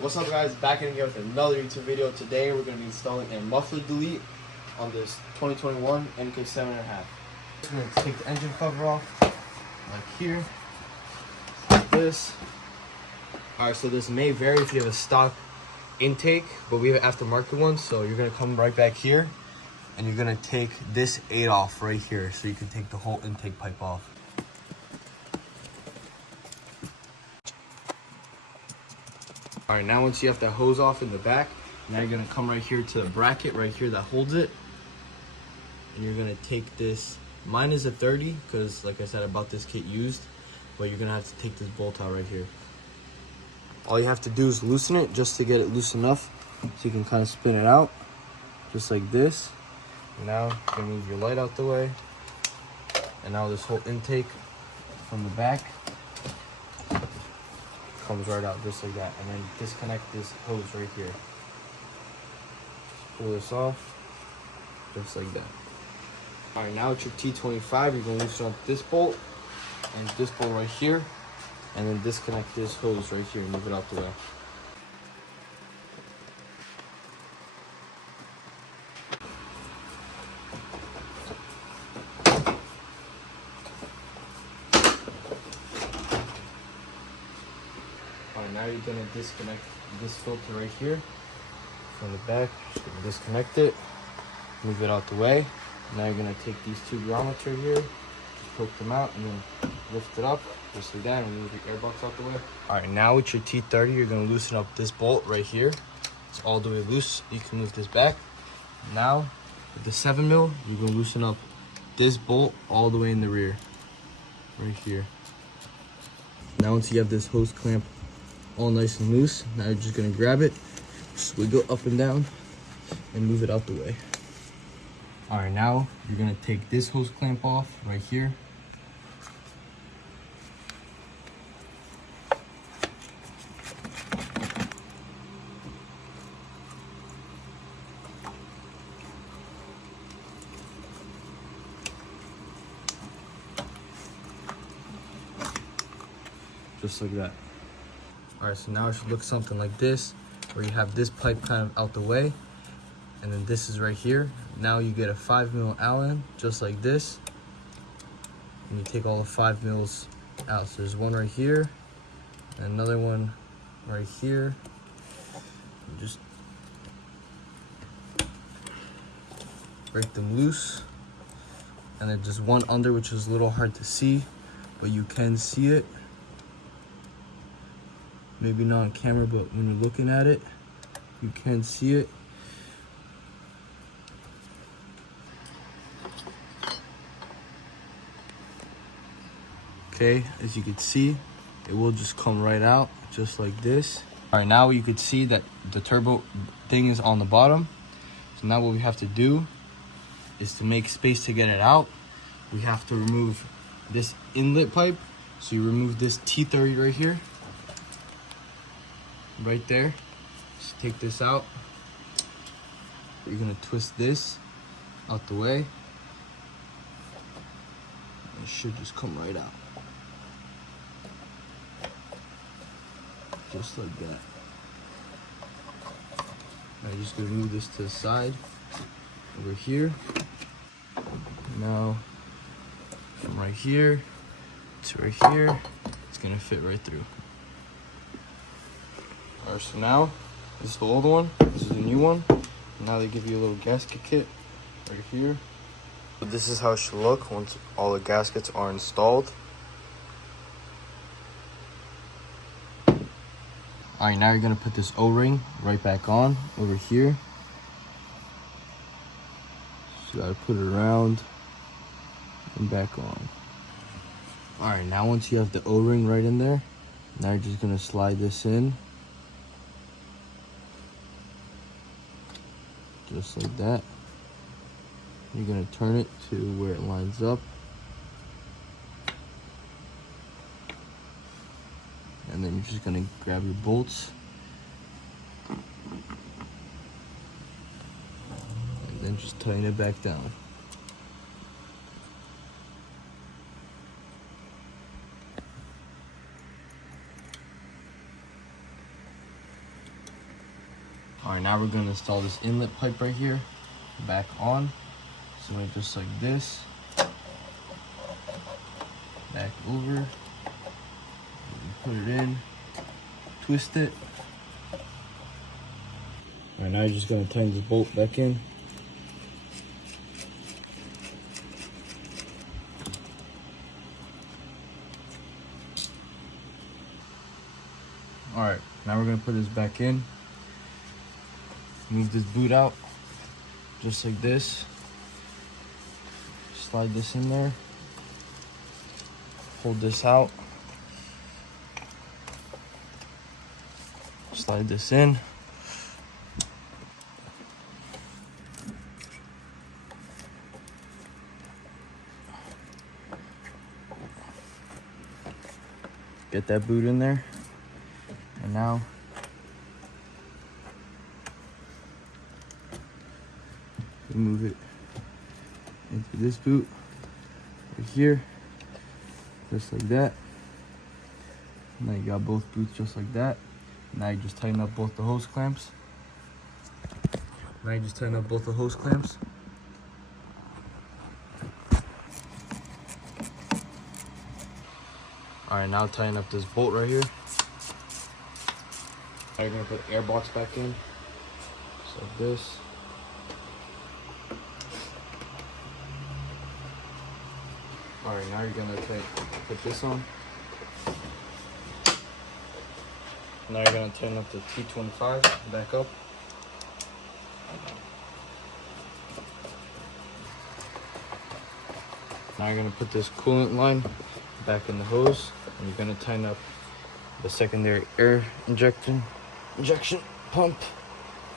What's up guys, back in again with another YouTube video. Today we're going to be installing a muffler delete on this 2021 Mk7.5. Just going to take the engine cover off, like here, like this. Alright, so this may vary if you have a stock intake, but we have an aftermarket one. So you're going to come right back here, and you're going to take this 8 off right here, so you can take the whole intake pipe off. Alright, now once you have that hose off in the back, now you're going to come right here to the bracket right here that holds it. And you're going to take this, mine is a 30, because like I said, I bought this kit used, but you're going to have to take this bolt out right here. All you have to do is loosen it just to get it loose enough so you can kind of spin it out, just like this. And now you're going to move your light out the way. And now this whole intake from the back comes right out just like that, and then disconnect this hose right here. Just pull this off just like that. All right, now with your T25, you're going to loosen up this bolt and this bolt right here, and then disconnect this hose right here and move it out the way. Alright, now you're going to disconnect this filter right here from the back. Just going to disconnect it, move it out the way. Now you're going to take these two grommets right here, just poke them out, and then lift it up just like that, and move your airbox out the way. Alright, now with your T30, you're going to loosen up this bolt right here. It's all the way loose. You can move this back. Now with the 7mm, you're going to loosen up this bolt all the way in the rear right here. Now once you have this hose clamp all nice and loose, now you're just going to grab it, wiggle up and down, and move it out the way. Alright, now you're going to take this hose clamp off right here. Just like that. Alright, so now it should look something like this, where you have this pipe kind of out the way, and then this is right here. Now you get a 5mm Allen, just like this, and you take all the 5mm out. So there's one right here, and another one right here. You just break them loose, and then just one under, which is a little hard to see, but you can see it. Maybe not on camera, but when you're looking at it, you can see it. Okay, as you can see, it will just come right out, just like this. All right, now you could see that the turbo thing is on the bottom. So now what we have to do is to make space to get it out. We have to remove this inlet pipe. So you remove this T30 right here. Right there. Just take this out. You're gonna twist this out the way. It should just come right out. Just like that. Now you're just gonna move this to the side over here. Now from right here to right here, it's gonna fit right through. Alright, so now this is the old one, this is the new one. Now they give you a little gasket kit right here. So this is how it should look once all the gaskets are installed. Alright, now you're gonna put this O-ring right back on over here. So you gotta put it around and back on. Alright, now once you have the O-ring right in there, now you're just gonna slide this in. Just like that. You're gonna turn it to where it lines up. And then you're just gonna grab your bolts. And then just tighten it back down. All right, now we're gonna install this inlet pipe right here, back on. So just like this, back over, put it in, twist it. All right, now you're just gonna tighten this bolt back in. All right, now we're gonna put this back in. Move this boot out, just like this. Slide this in there. Hold this out. Slide this in. Get that boot in there. And now move it into this boot right here, just like that. Now you got both boots just like that. Now you just tighten up both the hose clamps. All right, now tighten up this bolt right here. Now you're gonna put air box back in, just like this. All right, now you're gonna put this on. Now you're gonna tighten up the T25 back up. Now you're gonna put this coolant line back in the hose, and you're gonna tighten up the secondary air injection pump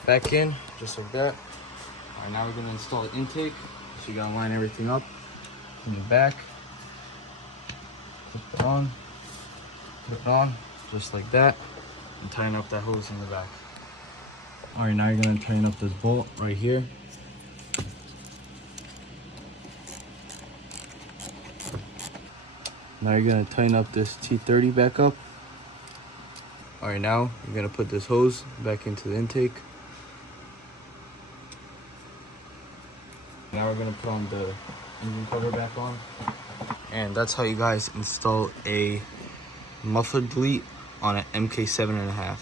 back in, just like that. All right, now we're gonna install the intake. So you gotta line everything up in the back. Put it on, just like that, and tighten up that hose in the back. All right, now you're gonna tighten up this bolt right here. Now you're gonna tighten up this T30 back up. All right, now you're gonna put this hose back into the intake. Now we're gonna put on the engine cover back on. And that's how you guys install a muffler delete on an Mk7.5.